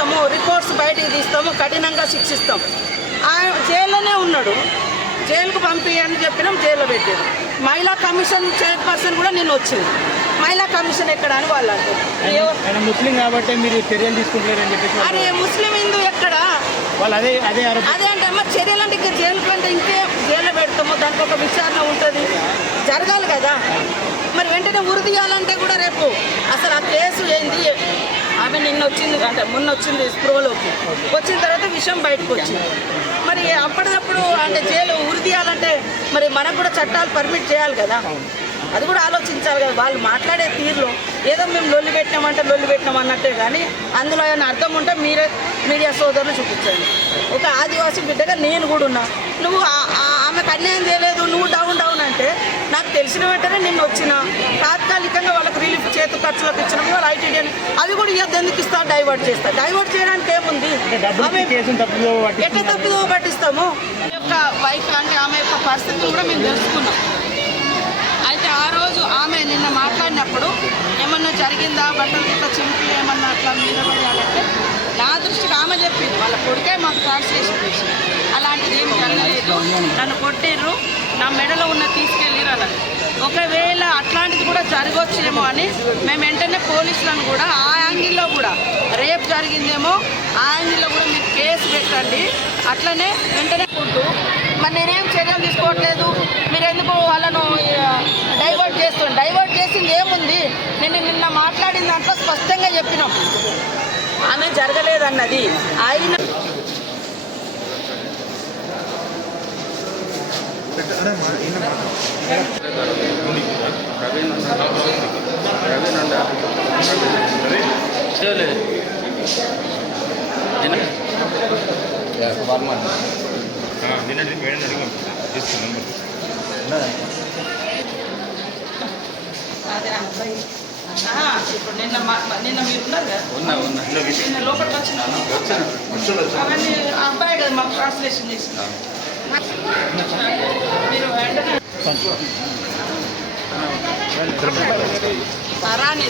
చేస్తాము, రిపోర్ట్స్ బయటికి తీస్తాము, కఠినంగా శిక్షిస్తాం. ఆయన జైల్లోనే ఉన్నాడు, జైలుకు పంపించని చెప్పినాం, జైల్లో పెట్టారు. మహిళా కమిషన్ చైర్పర్సన్ కూడా నేను వచ్చింది. మహిళా కమిషన్ ఎక్కడ అని వాళ్ళు అంటారు. ముస్లిం కాబట్టి మీరు చర్యలు తీసుకుంటారని చెప్పేసి. అరే ముస్లిం హిందూ ఎక్కడ వాళ్ళు అదే అదే అంటే అమ్మ చర్యలు అంటే ఇంకా జైలు కంటే ఇంకే జైల్లో పెడతాము, దానికి ఒక విచారణ ఉంటుంది, జరగాలి కదా. మరి వెంటనే ఉరి తీయాలంటే కూడా రేపు అసలు ఆ కేసు ఏంది, ఆమె నిన్న వచ్చింది అంటే మొన్న వచ్చింది స్పృహలోకి, వచ్చిన తర్వాత విషయం బయటకు వచ్చింది. మరి అప్పటికప్పుడు అంటే జైలు ఉరి తీయాలంటే మరి మనకు కూడా చట్టాలు పర్మిట్ చేయాలి కదా, అది కూడా ఆలోచించాలి కదా. వాళ్ళు మాట్లాడే తీరులో ఏదో మేము లొల్లి పెట్టినామంటే లొల్లి పెట్టినాం అన్నట్టే, కానీ అందులో ఏమైనా అర్థం ఉంటే మీరే మీడియా సోదరులు చూపించండి. ఒక ఆదివాసీ బిడ్డగా నేను కూడా ఉన్నా, నువ్వు ఆమెకు అన్యాయం చేయలేదు, నువ్వు డౌన్ అంటే నాకు తెలిసిన వెంటనే నిన్ను వచ్చిన తాత్కాలికంగా వాళ్ళకి రిలీఫ్ చేతు ఖర్చులకు ఇచ్చినప్పుడు వాళ్ళు ఐటీడీ అని అవి కూడా ఇవ్వద్దు, ఎందుకు ఇస్తా, డైవర్ట్ చేస్తా. డైవర్ట్ చేయడానికి ఏముంది, ఎట్లా తప్పుదో పట్టిస్తాము. యొక్క వైఫ్ అంటే ఆమె యొక్క పరిస్థితులు కూడా మేము తెలుసుకున్నాం. అయితే ఆ రోజు ఆమె నిన్న మాట్లాడినప్పుడు ఏమన్నా జరిగిందా, బట్టలు ఇట్లా చింపి ఏమన్నా అట్లా మీద పడాలంటే నా దృష్టికి ఆమె చెప్పింది వాళ్ళ కొడుకే మాకు ట్రాన్స్లేషన్ చేసింది, అలాంటిది ఏం జరగలేదు, నన్ను కొట్టిర్రు, నా మెడలో ఉన్న తీసుకెళ్ళిరు అన్నది. ఒకవేళ అట్లాంటిది కూడా జరగవచ్చేమో అని మేము వెంటనే పోలీసులను కూడా ఆ యాంగిల్లో కూడా రేపు జరిగిందేమో ఆ యాంగిల్లో కూడా మీరు కేసు పెట్టండి, అట్లనే వెంటనే ఉంటూ మరి నేనేం చర్యలు తీసుకోవట్లేదు, మీరు ఎందుకు వాళ్ళను డైవర్ట్ చేసింది ఏముంది, నేను నిన్న మాట్లాడిన దాంట్లో స్పష్టంగా చెప్పినాం ఆమె జరగలేదన్నది. ఆయన ఇప్పుడు నిన్న మీరు ఉన్నారు కదా, నిన్న లోపలికి వచ్చినాను, అవన్నీ అబ్బాయి కదా మాకు ట్రాన్స్లేషన్ చేసిన మీరు వెంటనే రాని